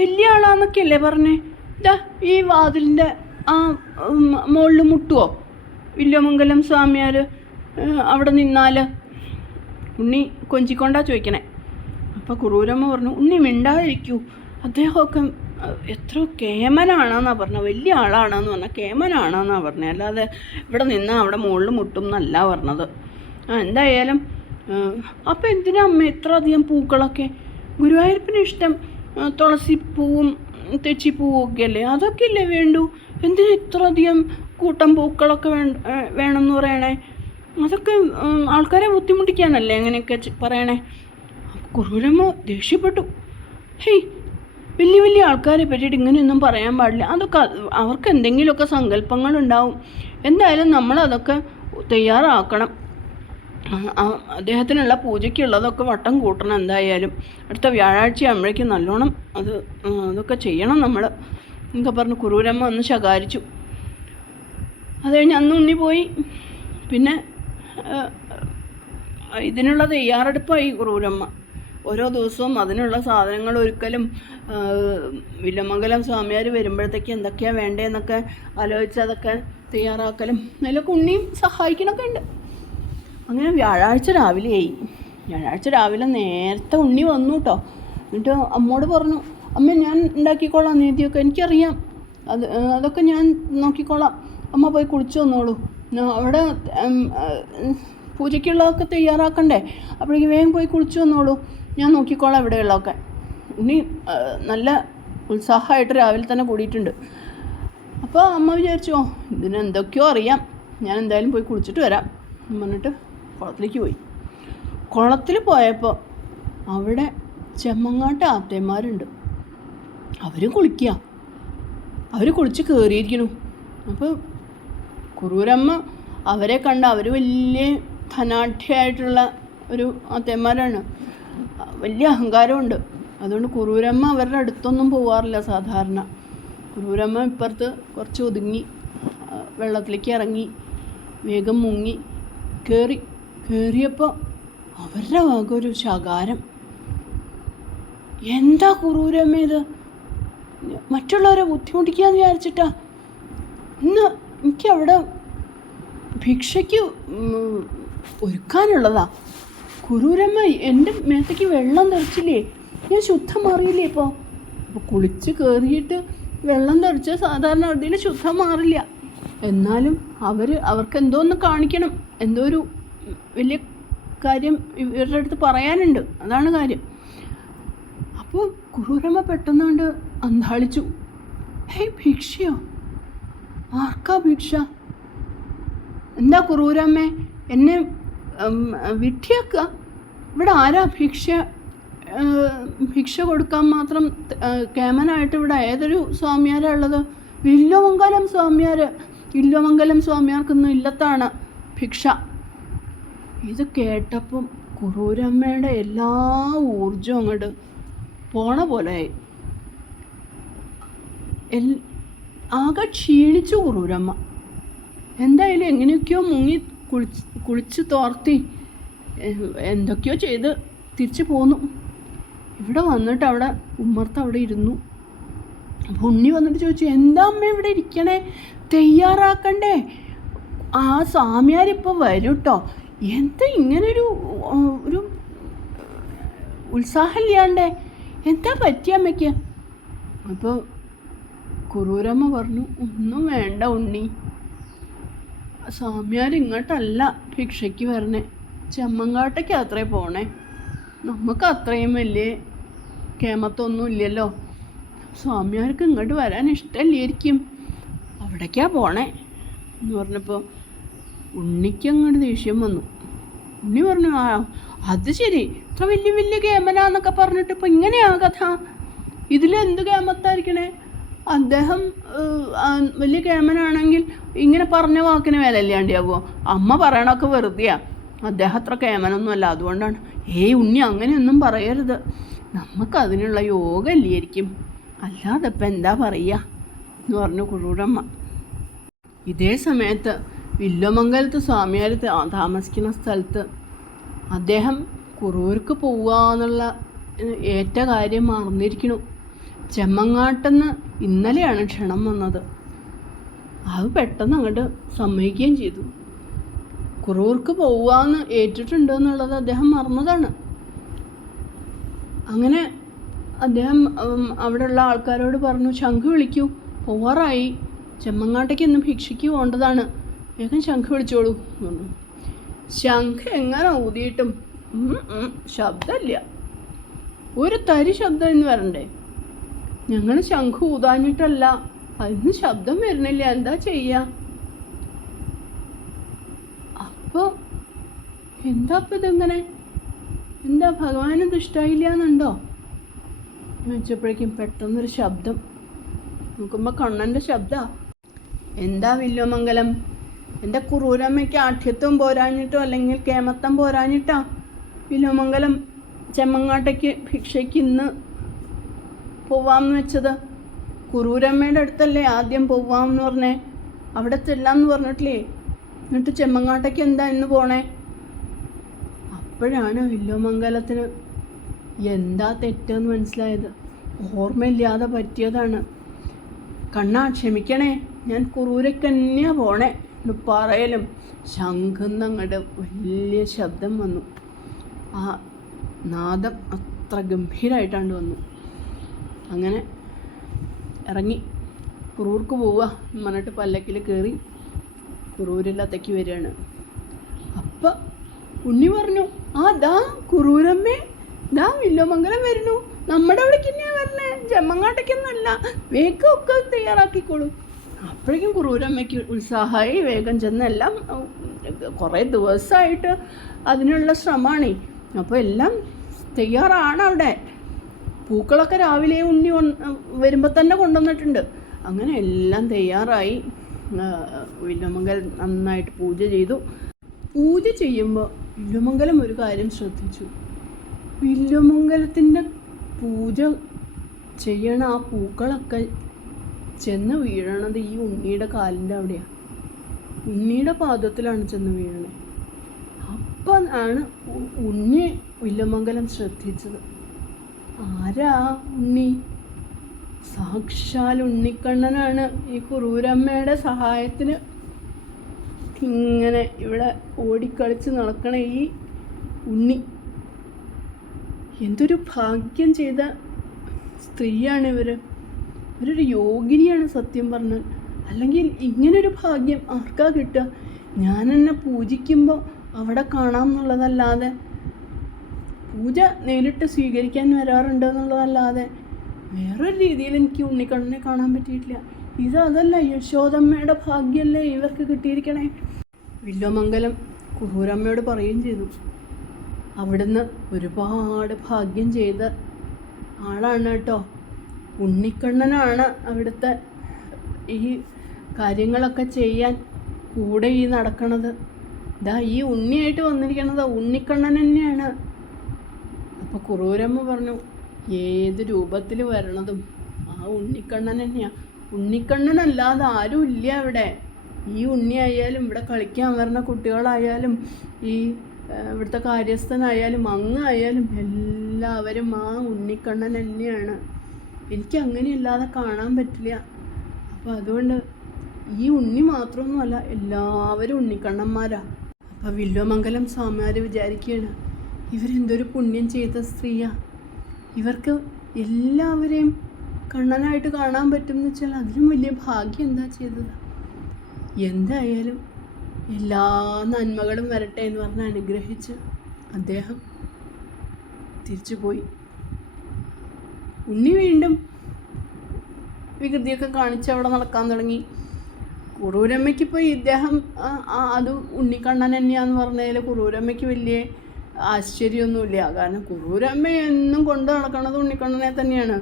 Speaker 1: വലിയ ആളാന്നൊക്കെയല്ലേ പറഞ്ഞേ. ഇതാ ഈ വാതിലിന്റെ ആ മുകളിൽ മുട്ടുവോ? വില്ലുമംഗലം സ്വാമിയാർ അവിടെ നിന്നാൽ ഉണ്ണി കൊഞ്ചിക്കൊണ്ടാ ചോദിക്കണേ. അപ്പോൾ കുറൂരമ്മ പറഞ്ഞു ഉണ്ണി മിണ്ടാതിരിക്കൂ. അദ്ദേഹമൊക്കെ എത്ര കേമനാണെന്നാണ് പറഞ്ഞത്. വലിയ ആളാണെന്ന് പറഞ്ഞാൽ കേമനാണെന്നാണ് പറഞ്ഞത്. അല്ലാതെ ഇവിടെ നിന്ന് അവിടെ മുകളിൽ മുട്ടും എന്നല്ല പറഞ്ഞത്. ആ എന്തായാലും അപ്പോൾ എന്തിനാ അമ്മ ഇത്ര അധികം പൂക്കളൊക്കെ? ഗുരുവായൂരപ്പന് ഇഷ്ടം ആ, തുളസിപ്പൂവും തെച്ചിപ്പൂവും ഒക്കെ അല്ലേ? അതൊക്കെ അല്ലേ വേണ്ടു? എന്തിനാ ഇത്ര അധികം കൂട്ടം പൂക്കളൊക്കെ വേണ്ട വേണമെന്ന് പറയണേ? അതൊക്കെ ആൾക്കാരെ ബുദ്ധിമുട്ടിക്കാനല്ലേ അങ്ങനെയൊക്കെ പറയണേ? കുറൂരമ്മ ദേഷ്യപ്പെട്ടു. ഹേയ് വലിയ വലിയ ആൾക്കാരെ പറ്റിയിട്ട് ഇങ്ങനെയൊന്നും പറയാൻ പാടില്ല. അതൊക്കെ അത് അവർക്ക് എന്തെങ്കിലുമൊക്കെ സങ്കല്പങ്ങളുണ്ടാവും. എന്തായാലും നമ്മൾ അതൊക്കെ തയ്യാറാക്കണം. അദ്ദേഹത്തിനുള്ള പൂജയ്ക്കുള്ളതൊക്കെ വട്ടം കൂട്ടണം എന്തായാലും. അടുത്ത വ്യാഴാഴ്ച ആകുമ്പോഴേക്കും നല്ലോണം അത് അതൊക്കെ ചെയ്യണം നമ്മൾ. എന്നൊക്കെ പറഞ്ഞ് കുറൂരമ്മ ഒന്ന് ശകാരിച്ചു. അത് കഴിഞ്ഞ് അന്ന് ഉണ്ണി പോയി പിന്നെ ഇതിനുള്ള തയ്യാറെടുപ്പായി കുറൂരമ്മ ഓരോ ദിവസവും അതിനുള്ള സാധനങ്ങൾ ഒരിക്കലും വില്ലമംഗലം സ്വാമിയാർ വരുമ്പോഴത്തേക്ക് എന്തൊക്കെയാണ് വേണ്ടതെന്നൊക്കെ ആലോചിച്ച് അതൊക്കെ തയ്യാറാക്കലും. അതിലൊക്കെ ഉണ്ണിയും സഹായിക്കണമൊക്കെ ഉണ്ട്. അങ്ങനെ വ്യാഴാഴ്ച രാവിലെയായി. വ്യാഴാഴ്ച രാവിലെ നേരത്തെ ഉണ്ണി വന്നു കേട്ടോ എന്നിട്ട് അമ്മോട് പറഞ്ഞു അമ്മ ഞാൻ ഉണ്ടാക്കിക്കോളാം നീതിയൊക്കെ. എനിക്കറിയാം. അത് അതൊക്കെ ഞാൻ നോക്കിക്കോളാം. അമ്മ പോയി കുളിച്ചു വന്നോളൂ. അവിടെ പൂജയ്ക്കുള്ളതൊക്കെ തയ്യാറാക്കണ്ടേ? അപ്പോഴേക്ക് വേഗം പോയി കുളിച്ചു വന്നോളൂ. ഞാൻ നോക്കിക്കോളാം ഇവിടെയുള്ളതൊക്കെ. ഇനി നല്ല ഉത്സാഹമായിട്ട് രാവിലെ തന്നെ കൂടിയിട്ടുണ്ട്. അപ്പോൾ അമ്മ വിചാരിച്ചു "ഓ, ഇതിന് എന്തൊക്കെയോ അറിയാം. ഞാൻ എന്തായാലും പോയി കുളിച്ചിട്ട് വരാം. പറഞ്ഞിട്ട് കുളത്തിലേക്ക് പോയി. കുളത്തിൽ പോയപ്പോൾ അവിടെ ചെമ്മങ്ങാട്ട് ആത്തന്മാരുണ്ട് അവരും കുളിക്കുക അവർ കുളിച്ച് കയറിയിരിക്കണു അപ്പോൾ കുറൂരമ്മ അവരെ കണ്ട അവർ വലിയ ധനാഠ്യായിട്ടുള്ള ഒരു ആത്തന്മാരാണ് വലിയ അഹങ്കാരമുണ്ട്. അതുകൊണ്ട് കുറൂരമ്മ അവരുടെ അടുത്തൊന്നും പോവാറില്ല സാധാരണ. കുറൂരമ്മ ഇപ്പുറത്ത് കുറച്ച് ഒതുങ്ങി വെള്ളത്തിലേക്ക് ഇറങ്ങി വേഗം മുങ്ങി കയറി കയറിയപ്പോൾ അവരുടെ വക ഒരു ശകാരം. എന്താ കുറൂരമ്മ ഇത്? മറ്റുള്ളവരെ ബുദ്ധിമുട്ടിക്കാന്ന് വിചാരിച്ചിട്ടാ. ഇന്ന് എനിക്കവിടെ ഭിക്ഷയ്ക്ക് ഒരുക്കാനുള്ളതാണ് ഒരുക്കാനുള്ളതാ. കുറൂരമ്മ എന്റെ മേത്തേക്ക് വെള്ളം തെറിച്ചില്ലേ? ഞാൻ ശുദ്ധം മാറിയില്ലേ ഇപ്പോൾ അപ്പോൾ കുളിച്ച് കയറിയിട്ട് വെള്ളം തെറിച്ച് സാധാരണ അതിൽ ശുദ്ധം മാറില്ല. എന്നാലും അവർ അവർക്ക് എന്തോ ഒന്ന് കാണിക്കണം. എന്തോ ഒരു വലിയ കാര്യം ഇവരുടെ അടുത്ത് പറയാനുണ്ട്. അതാണ് കാര്യം. അപ്പോൾ കുറൂരമ്മ പെട്ടെന്ന് കണ്ട് അന്താളിച്ചു. ഹേയ് ഭിക്ഷയോ? ആർക്കാ ഭിക്ഷ? എന്താ കുറൂരമ്മേ എന്നെ വിഡ്ഢിയാക്കുക ഇവിടെ ആരാ ഭിക്ഷ ഭിക്ഷ കൊടുക്കാൻ മാത്രം കേമനായിട്ട് ഇവിടെ ഏതൊരു സ്വാമിയാരാണ് ഉള്ളത്? വില്ലുമംഗലം സ്വാമിയാർ വില്ലുമംഗലം സ്വാമിയാർക്കൊന്നും ഇല്ലത്താണ് ഭിക്ഷ. ഇത് കേട്ടപ്പം കുറൂരമ്മയുടെ എല്ലാ ഊർജവും അങ്ങോട്ട് പോണ പോലെയായി. എൽ ആകെ ക്ഷീണിച്ചു കുറൂരമ്മ. എന്തായാലും എങ്ങനെയൊക്കെയോ മുങ്ങി കുളിച്ച് കുളിച്ച് തോർത്തി എന്തൊക്കെയോ ചെയ്ത് തിരിച്ചു പോന്നു. ഇവിടെ വന്നിട്ട് അവിടെ ഉമ്മർത്ത് അവിടെ ഇരുന്നു. അപ്പോൾ ഉണ്ണി വന്നിട്ട് ചോദിച്ചു എന്താ അമ്മ ഇവിടെ ഇരിക്കണേ? തയ്യാറാക്കണ്ടേ? ആ സ്വാമിയാരിപ്പോൾ വരും കേട്ടോ എന്താ ഇങ്ങനൊരു ഒരു ഒരു ഉത്സാഹമില്ലാണ്ടേ എന്താ പറ്റിയ അമ്മയ്ക്ക്? അപ്പോൾ കുറൂരമ്മ പറഞ്ഞു ഒന്നും വേണ്ട ഉണ്ണി. സ്വാമിയാർ ഇങ്ങോട്ടല്ല ഭിക്ഷയ്ക്ക് വരണേ. ചെമ്മങ്കാട്ടേക്ക് അത്രേ പോണേ. നമുക്ക് അത്രയും വലിയ കേമത്തൊന്നും ഇല്ലല്ലോ. സ്വാമിയാർക്ക് ഇങ്ങോട്ട് വരാൻ ഇഷ്ടമല്ലായിരിക്കും. അവിടേക്കാ പോണേ എന്ന് പറഞ്ഞപ്പോൾ ഉണ്ണിക്ക് അങ്ങോട്ട് ദേഷ്യം വന്നു. ഉണ്ണി പറഞ്ഞു ആ അത് ശരി. ഇത്ര വലിയ വലിയ കേമനാന്നൊക്കെ പറഞ്ഞിട്ട് ഇപ്പം ഇങ്ങനെയാ കഥ? ഇതിലെന്ത് കേമത്തായിരിക്കണേ അദ്ദേഹം വലിയ കേമനാണെങ്കിൽ ഇങ്ങനെ പറഞ്ഞ വാക്കിന് വിലയില്ലാണ്ടിയാകുമോ അമ്മ പറയണൊക്കെ വെറുതെയാണ് അദ്ദേഹം അത്ര കേമനൊന്നുമല്ല. അതുകൊണ്ടാണ് ഏയ് ഉണ്ണി അങ്ങനെയൊന്നും പറയരുത്. നമുക്ക് അതിനുള്ള യോഗ ഇല്ലായിരിക്കും അല്ലാതെ ഇപ്പം എന്താ പറയുക എന്ന് പറഞ്ഞു കുഴൂടമ്മ ഇതേ സമയത്ത് വില്ലുമംഗലത്ത് സ്വാമിയാർ താമസിക്കുന്ന സ്ഥലത്ത് അദ്ദേഹം കുറൂർക്ക് പോവുക എന്നുള്ള ഏറ്റ കാര്യം മറന്നിരിക്കണു. ചെമ്മങ്ങാട്ടെന്ന് ഇന്നലെയാണ് ക്ഷണം വന്നത്. അത് പെട്ടെന്ന് അങ്ങോട്ട് സമ്മതിക്കുകയും ചെയ്തു. കുറൂർക്ക് പോവാന്ന് ഏറ്റിട്ടുണ്ട് എന്നുള്ളത് അദ്ദേഹം മറന്നതാണ്. അങ്ങനെ അദ്ദേഹം അവിടെയുള്ള ആൾക്കാരോട് പറഞ്ഞു ശംഖ് വിളിക്കൂ പോവാറായി. ചെമ്മങ്ങാട്ടേക്ക് ഇന്ന് ഭിക്ഷയ്ക്ക് പോകേണ്ടതാണ്. വേഗം ശംഖ് വിളിച്ചോളൂ. പറഞ്ഞു. ശംഖ് എങ്ങനെ ഊതിയിട്ടും ശബ്ദമില്ല. ഒരു തരി ശബ്ദം എന്ന് വരണ്ടേ? ഞങ്ങൾ ശംഖ് ഊതാഞ്ഞിട്ടല്ല. അതിന് ശബ്ദം വരുന്നില്ല. എന്താ ചെയ്യ? അപ്പോ എന്താ അപ്പൊ ഇതെങ്ങനെ? എന്താ ഭഗവാന് ഇഷ്ടമായില്ല എന്നുണ്ടോ എന്ന് വെച്ചപ്പോഴേക്കും പെട്ടെന്നൊരു ശബ്ദം. നോക്കുമ്പോൾ കണ്ണന്റെ ശബ്ദ. എന്താ വില്ലുമംഗലം എന്റെ കുറൂരമ്മയ്ക്ക് ആഠ്യത്വം പോരാഞ്ഞിട്ടോ അല്ലെങ്കിൽ കേമത്തം പോരാഞ്ഞിട്ടാ? വില്ലുമംഗലം ചെമ്മങ്ങാട്ടയ്ക്ക് ഭിക്ഷയ്ക്ക് ഇന്ന് പോവാമെന്ന് വെച്ചത്. കുറൂരമ്മയുടെ അടുത്തല്ലേ ആദ്യം പോവാമെന്ന് പറഞ്ഞേ. അവിടെ ചെല്ലാമെന്ന് പറഞ്ഞിട്ടില്ലേ? എന്നിട്ട് ചെമ്മങ്ങാട്ടേക്ക് എന്താ ഇന്ന് പോണേ? അപ്പോഴാണ് വില്ലുമംഗലത്തിന് എന്താ തെറ്റെന്ന് മനസ്സിലായത്. ഓർമ്മയില്ലാതെ പറ്റിയതാണ്. കണ്ണാ ക്ഷമിക്കണേ. ഞാൻ കുറൂരയ്ക്ക് തന്നെയാ പോണേ എന്ന് പറയലും ശംഖെന്നങ്ങോട്ട് വലിയ ശബ്ദം വന്നു. ആ നാദം അത്ര ഗംഭീരമായിട്ടാണ്ട് വന്നു. അങ്ങനെ ഇറങ്ങി കുറൂർക്ക് പോവുക പറഞ്ഞിട്ട് പല്ലക്കിൽ കയറി കുറൂരില്ലാത്തേക്ക് വരികയാണ്. അപ്പം ഉണ്ണി പറഞ്ഞു ആ ദാ കുറൂരമ്മേ ദാ വില്ലോമംഗലം വരുന്നു. നമ്മുടെ അവിടേക്ക് തന്നെയാ വരണേ. ജമ്മങ്ങാട്ടേക്കൊന്നുമല്ല വേഗം ഒക്കെ തയ്യാറാക്കിക്കോളൂ. അപ്പോഴേക്കും കുറൂരമ്മയ്ക്ക് ഉത്സാഹമായി വേഗം ചെന്നെല്ലാം കുറേ ദിവസമായിട്ട് അതിനുള്ള ശ്രമമാണ്. അപ്പോൾ എല്ലാം തയ്യാറാണ് അവിടെ. പൂക്കളൊക്കെ രാവിലെ ഉണ്ണി വരുമ്പോൾ തന്നെ കൊണ്ടുവന്നിട്ടുണ്ട്. അങ്ങനെ എല്ലാം തയ്യാറായി. വില്ലുമംഗൽ നന്നായിട്ട് പൂജ ചെയ്തു. പൂജ ചെയ്യുമ്പോൾ വില്ലുമംഗലം ഒരു കാര്യം ശ്രദ്ധിച്ചു. വില്ലുമംഗലത്തിന്റെ പൂജ ചെയ്യണ ആ പൂക്കളൊക്കെ ചെന്ന് വീഴണത് ഈ ഉണ്ണിയുടെ കാലിന്റെ അവിടെയാണ് ഉണ്ണിയുടെ പാദത്തിലാണ് ചെന്ന് വീഴണത് അപ്പം ആണ് ഉണ്ണി വില്ലുമംഗലം ശ്രദ്ധിച്ചത്. ആരാ ഉണ്ണി? സാക്ഷാൽ ഉണ്ണിക്കണ്ണനാണ് ഈ കുറൂരമ്മയുടെ സഹായത്തിന്. ഇങ്ങനെ ഇവിടെ ഓടിക്കളിച്ച് നടക്കണ ഈ ഉണ്ണി. എന്തൊരു ഭാഗ്യം ചെയ്ത സ്ത്രീയാണ് ഇവർ ഇവരൊരു യോഗിനിയാണ് സത്യം പറഞ്ഞാൽ. അല്ലെങ്കിൽ ഇങ്ങനൊരു ഭാഗ്യം ആർക്കാ കിട്ടുക? ഞാൻ എന്നെ പൂജിക്കുമ്പോൾ അവിടെ കാണാം എന്നുള്ളതല്ലാതെ പൂജ നേരിട്ട് സ്വീകരിക്കാൻ വരാറുണ്ട് എന്നുള്ളതല്ലാതെ വേറൊരു രീതിയിൽ എനിക്ക് ഉണ്ണിക്കണ്ണനെ കാണാൻ പറ്റിയിട്ടില്ല. ഇത് അതല്ല യശോദമ്മയുടെ ഭാഗ്യമല്ലേ ഇവർക്ക് കിട്ടിയിരിക്കണേ? വില്ലോമംഗലം കുഹൂരമ്മയോട് പറയുകയും ചെയ്തു. അവിടുന്ന് ഒരുപാട് ഭാഗ്യം ചെയ്ത ആളാണ് കേട്ടോ. ഉണ്ണിക്കണ്ണനാണ് അവിടുത്തെ ഈ കാര്യങ്ങളൊക്കെ ചെയ്യാൻ കൂടെ ഈ നടക്കണത്. ഇതാ ഈ ഉണ്ണിയായിട്ട് വന്നിരിക്കണത് ഉണ്ണിക്കണ്ണൻ തന്നെയാണ്. അപ്പോൾ കുറൂരമ്മ പറഞ്ഞു ഏത് രൂപത്തിൽ വരണതും? ആ ഉണ്ണിക്കണ്ണൻ തന്നെയാ. ഉണ്ണിക്കണ്ണനല്ലാതെ ആരും ഇല്ല അവിടെ. ഈ ഉണ്ണി ആയാലും ഇവിടെ കളിക്കാൻ വരുന്ന കുട്ടികളായാലും ഈ ഇവിടുത്തെ കാര്യസ്ഥനായാലും അങ്ങായാലും എല്ലാവരും ആ ഉണ്ണിക്കണ്ണൻ തന്നെയാണ്. എനിക്ക് അങ്ങനെയല്ലാതെ കാണാൻ പറ്റില്ല. അപ്പോൾ അതുകൊണ്ട് ഈ ഉണ്ണി മാത്രമൊന്നുമല്ല എല്ലാവരും ഉണ്ണിക്കണ്ണന്മാരാണ് അപ്പോൾ വില്വമംഗലം സ്വാമിമാർ വിചാരിക്കുകയാണ് ഇവരെന്തൊരു പുണ്യം ചെയ്ത സ്ത്രീയാ. ഇവർക്ക് എല്ലാവരെയും കണ്ണനായിട്ട് കാണാൻ പറ്റും എന്ന് വെച്ചാൽ അതിലും വലിയ ഭാഗ്യം എന്താ ചെയ്തത്? എന്തായാലും എല്ലാ നന്മകളും വരട്ടെ എന്ന് പറഞ്ഞ് അനുഗ്രഹിച്ച് അദ്ദേഹം തിരിച്ചു പോയി. ഉണ്ണി വീണ്ടും വികൃതിയൊക്കെ കാണിച്ച് അവിടെ നടക്കാൻ തുടങ്ങി. കുറൂരമ്മയ്ക്ക് ഇപ്പോൾ ഇദ്ദേഹം അത് ഉണ്ണിക്കണ്ണൻ തന്നെയാന്ന് പറഞ്ഞതിൽ കുറൂരമ്മയ്ക്ക് വലിയ ആശ്ചര്യമൊന്നുമില്ല. കാരണം കുറൂരമ്മ എന്നും കൊണ്ട് നടക്കണത് ഉണ്ണിക്കണ്ണനെ തന്നെയാണ്.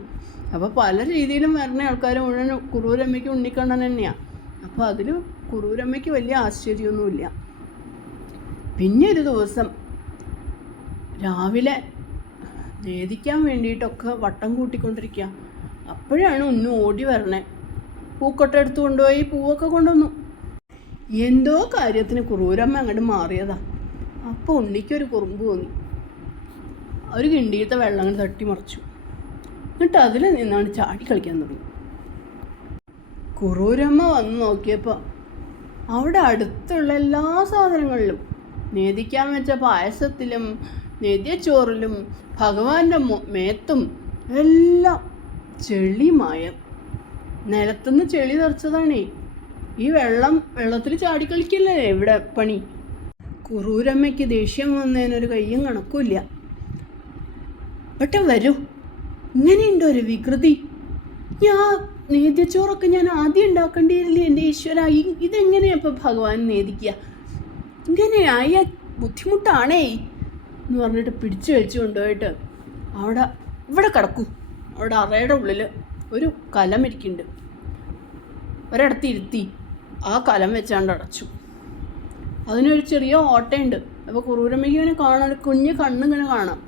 Speaker 1: അപ്പോൾ പല രീതിയിലും വരുന്ന ആൾക്കാർ മുഴുവൻ കുറൂരമ്മയ്ക്ക് ഉണ്ണിക്കണ്ണൻ തന്നെയാണ് അപ്പോൾ അതിൽ കുറൂരമ്മയ്ക്ക് വലിയ ആശ്ചര്യമൊന്നുമില്ല. പിന്നെ ഒരു ദിവസം രാവിലെ വേദിക്കാൻ വേണ്ടിയിട്ടൊക്കെ വട്ടം കൂട്ടിക്കൊണ്ടിരിക്കുക അപ്പോഴാണ് ഉണ്ണു ഓടി വരണേ. പൂക്കൊട്ട എടുത്ത് കൊണ്ടുപോയി പൂവൊക്കെ കൊണ്ടുവന്നു. എന്തോ കാര്യത്തിന് കുറൂരമ്മ അങ്ങോട്ട് മാറിയതാ. അപ്പോൾ ഉണ്ണിക്കൊരു കുറുമ്പ് തോന്നി ഒരു കിണ്ടിയിലത്തെ വെള്ളം അങ്ങനെ തട്ടി മറിച്ചു. എന്നിട്ട് അതിൽ നിന്നാണ് ചാടി കളിക്കാൻ തുടങ്ങി. കുറൂരമ്മ വന്ന് നോക്കിയപ്പോൾ അവിടെ അടുത്തുള്ള എല്ലാ സാധനങ്ങളിലും നേദിക്കാൻ വെച്ച പായസത്തിലും നേദ്യച്ചോറിലും ഭഗവാന്റെ മേത്തും എല്ലാം ചെളിമയം നിലത്തുനിന്ന് ചെളി നിറച്ചതാണേ. ഈ വെള്ളം വെള്ളത്തിൽ ചാടിക്കളിക്കില്ലേ ഇവിടെ പണി? കുറൂരമ്മയ്ക്ക് ദേഷ്യം വന്നതിനൊരു കയ്യും കണക്കുമില്ല. ബട്ട് വരൂ. ഇങ്ങനെയുണ്ട് ഒരു വികൃതി? ഞാൻ നേദ്യച്ചോറൊക്കെ ഞാൻ ആദ്യം ഉണ്ടാക്കേണ്ടിയില്ലേ എന്റെ ഈശ്വര? ഇതെങ്ങനെയപ്പോൾ ഭഗവാൻ നേദിക്കുക? ഇങ്ങനെയായ ബുദ്ധിമുട്ടാണേ എന്ന് പറഞ്ഞിട്ട് പിടിച്ചു വലിച്ചു കൊണ്ടുപോയിട്ട് അവിടെ ഇവിടെ കിടക്കൂ. അവിടെ അറയുടെ ഉള്ളിൽ ഒരു കലം ഇരിക്കുന്നുണ്ട്. ഒരിടത്ത് ഇരുത്തി ആ കലം വെച്ചാണ്ട് അടച്ചു. അതിനൊരു ചെറിയ ഓട്ടയുണ്ട്. അപ്പോൾ കുറൂരമ്മയ്ക്ക് ഇങ്ങനെ കാണാൻ കുഞ്ഞ് കണ്ണിങ്ങനെ കാണാം.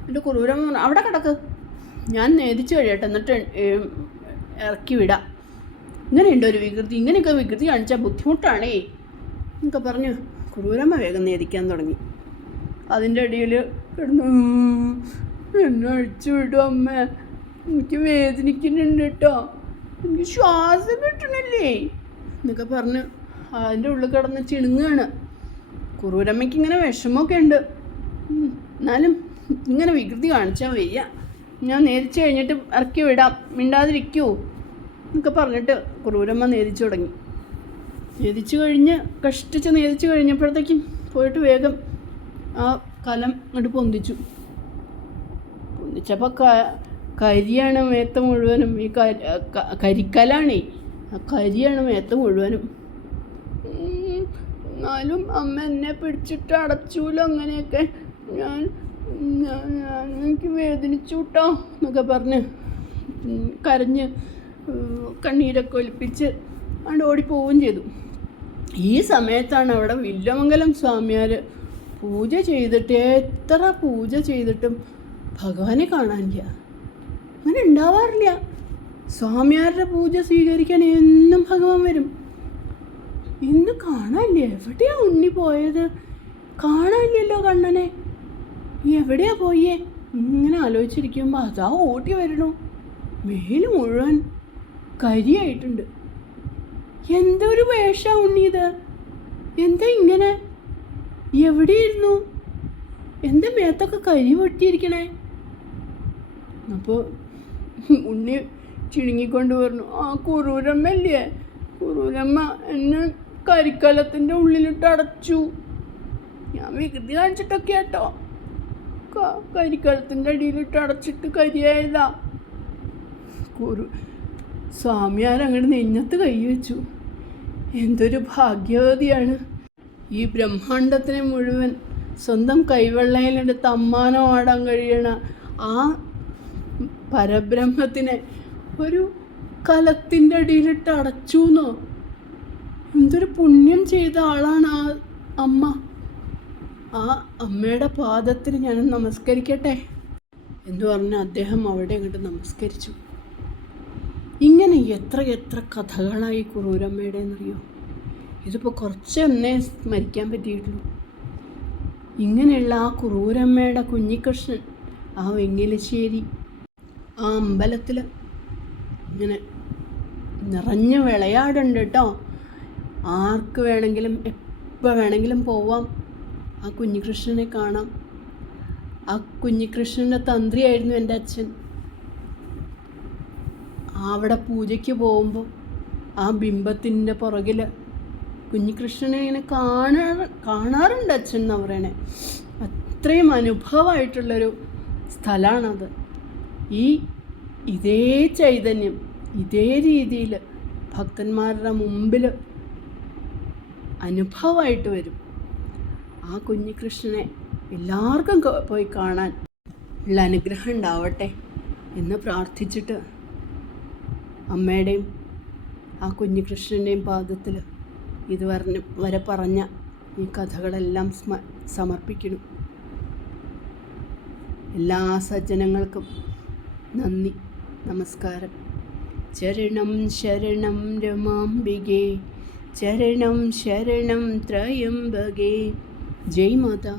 Speaker 1: എന്നിട്ട് കുറൂരമ്മ അവിടെ കിടക്ക്. ഞാൻ നേതിച്ച് കഴിയട്ടെ. എന്നിട്ട് ഇറക്കി വിടാം. ഇങ്ങനെയുണ്ട് ഒരു വികൃതി. ഇങ്ങനെയൊക്കെ വികൃതി കാണിച്ചാൽ ബുദ്ധിമുട്ടാണേ. എന്നൊക്കെ പറഞ്ഞു കുറൂരമ്മ വേഗം നേദിക്കാൻ തുടങ്ങി. അതിന്റെ ഇടയിൽ കിടന്നു എന്നെ അഴിച്ചു വിടും അമ്മ. എനിക്ക് വേദനിക്കുന്നുണ്ട് കേട്ടോ. എനിക്ക് ശ്വാസം കിട്ടണില്ലേ? എന്നൊക്കെ പറഞ്ഞ് അതിന്റെ ഉള്ളിൽ കിടന്ന് ചിണുങ്ങാണ്. കുറൂരമ്മയ്ക്ക് ഇങ്ങനെ വിഷമമൊക്കെ ഉണ്ട്. എന്നാലും ഇങ്ങനെ വികൃതി കാണിച്ചാൽ വയ്യ. ഞാൻ നേരിച്ച് കഴിഞ്ഞിട്ട് ഇറക്കി വിടാം. മിണ്ടാതിരിക്കൂ എന്നൊക്കെ പറഞ്ഞിട്ട് കുറൂരമ്മ നേരിച്ചു തുടങ്ങി. നേതിച്ചു കഴിഞ്ഞ് കഷ്ടിച്ച് നേതിച്ചു കഴിഞ്ഞപ്പോഴത്തേക്കും പോയിട്ട് വേഗം ആ കലം അങ്ങോട്ട് പൊന്തിച്ചു. പൊന്തിച്ചപ്പോൾ ക കരിയാണ് മേത്ത മുഴുവനും. ഈ കരി കരിക്കലാണേ. ആ കരിയാണ് മേത്ത മുഴുവനും. എന്നാലും അമ്മ എന്നെ പിടിച്ചിട്ട് അടച്ചൂലോ അങ്ങനെയൊക്കെ. ഞാൻ ഞാൻ എനിക്ക് വേദനിച്ചു കേട്ടോ എന്നൊക്കെ പറഞ്ഞ് കരഞ്ഞ് കണ്ണീരൊക്കെ ഒലിപ്പിച്ച് അവിടെ ഓടിപ്പോവുകയും ചെയ്തു. ഈ സമയത്താണ് അവിടെ വില്ലമംഗലം സ്വാമിയാർ പൂജ ചെയ്തിട്ട് എത്ര പൂജ ചെയ്തിട്ടും ഭഗവാനെ കാണാനില്ല. അങ്ങനെ ഉണ്ടാവാറില്ല. സ്വാമിയാരുടെ പൂജ സ്വീകരിക്കാൻ എന്നും ഭഗവാൻ വരും. ഇന്ന് കാണാനില്ല? എവിടെയാ ഉണ്ണി പോയത്? കാണാനില്ലല്ലോ കണ്ണനെ. എവിടെയാ പോയേ? ഇങ്ങനെ ആലോചിച്ചിരിക്കുമ്പോൾ അതാ ഓടി വരണു മേൽ മുഴുവൻ കരിയായിട്ടുണ്ട്. എന്തൊരു വേഷാ ഉണ്ണി ഇത്? എന്താ ഇങ്ങനെ? എവിടെയിരുന്നു? എന്താ മേത്തൊക്കെ കരി പൊട്ടിയിരിക്കണേ അപ്പോൾ ഉണ്ണി ചിണുങ്ങിക്കൊണ്ട് പറഞ്ഞു ആ കുറൂരമ്മല്ലേ കുറൂരമ്മ എന്നെ കരിക്കലത്തിന്റെ ഉള്ളിലിട്ട് അടച്ചു. ഞാൻ വികൃതി കാണിച്ചിട്ടൊക്കെ കേട്ടോ കരിക്കലത്തിന്റെ അടിയിലിട്ട് അടച്ചിട്ട് കരിയായതാ. കുറു സ്വാമിയാർ അങ്ങോട്ട് നെഞ്ഞത്ത് കൈ വെച്ചു. എന്തൊരു ഭാഗ്യവതിയാണ്. ഈ ബ്രഹ്മാണ്ടത്തിനെ മുഴുവൻ സ്വന്തം കൈവെള്ളയിലെടുത്ത് അമ്മാനോ ആടാൻ കഴിയണ ആ പരബ്രഹ്മത്തിനെ ഒരു കലത്തിന്റെ അടിയിലിട്ട് അടച്ചു എന്നോ എന്തൊരു പുണ്യം ചെയ്ത ആളാണ് ആ അമ്മ. ആ അമ്മയുടെ പാദത്തിൽ ഞാൻ നമസ്കരിക്കട്ടെ എന്ന് പറഞ്ഞ് അദ്ദേഹം അവിടെ അങ്ങോട്ട് നമസ്കരിച്ചു. ഇങ്ങനെ എത്ര എത്ര കഥകളായി കുറൂരമ്മയുടെ എന്നറിയോ? ഇതിപ്പോൾ കുറച്ച് എന്നേ സ്മരിക്കാൻ പറ്റിയിട്ടുള്ളൂ. ഇങ്ങനെയുള്ള ആ കുറൂരമ്മയുടെ കുഞ്ഞിക്കൃഷ്ണൻ ആ വെങ്ങിലശ്ശേരി ആ അമ്പലത്തിൽ ഇങ്ങനെ നിറഞ്ഞ് വിളയാടുണ്ട് കേട്ടോ. ആർക്ക് വേണമെങ്കിലും എപ്പോൾ വേണമെങ്കിലും പോവാം. ആ കുഞ്ഞികൃഷ്ണനെ കാണാം. ആ കുഞ്ഞികൃഷ്ണന്റെ തന്ത്രിയായിരുന്നു എന്റെ അച്ഛൻ. അവിടെ പൂജയ്ക്ക് പോകുമ്പോൾ ആ ബിംബത്തിന്റെ പുറകിൽ കുഞ്ഞികൃഷ്ണനെ ഇങ്ങനെ കാണാറ് കാണാറുണ്ട് അച്ഛൻ എന്ന് പറയണേ. അത്രയും അനുഭവമായിട്ടുള്ളൊരു സ്ഥലമാണത് ഈ ഇതേ ചൈതന്യം ഇതേ രീതിയിൽ ഭക്തന്മാരുടെ മുമ്പിൽ അനുഭവമായിട്ട് വരും. ആ കുഞ്ഞികൃഷ്ണനെ എല്ലാവർക്കും പോയി കാണാൻ ഉള്ള അനുഗ്രഹം ഉണ്ടാവട്ടെ എന്ന് പ്രാർത്ഥിച്ചിട്ട് അമ്മയുടെയും ആ കുഞ്ഞികൃഷ്ണന്റെയും പാദത്തിൽ ഇത് പറഞ്ഞ വരെ പറഞ്ഞ ഈ കഥകളെല്ലാം സ്മ സമർപ്പിക്കണം എല്ലാ സജ്ജനങ്ങൾക്കും നന്ദി നമസ്കാരം. ചരണം ശരണം രമാംബികേ. ചരണം ശരണം ത്രയംബകേ ജയ് മാതാ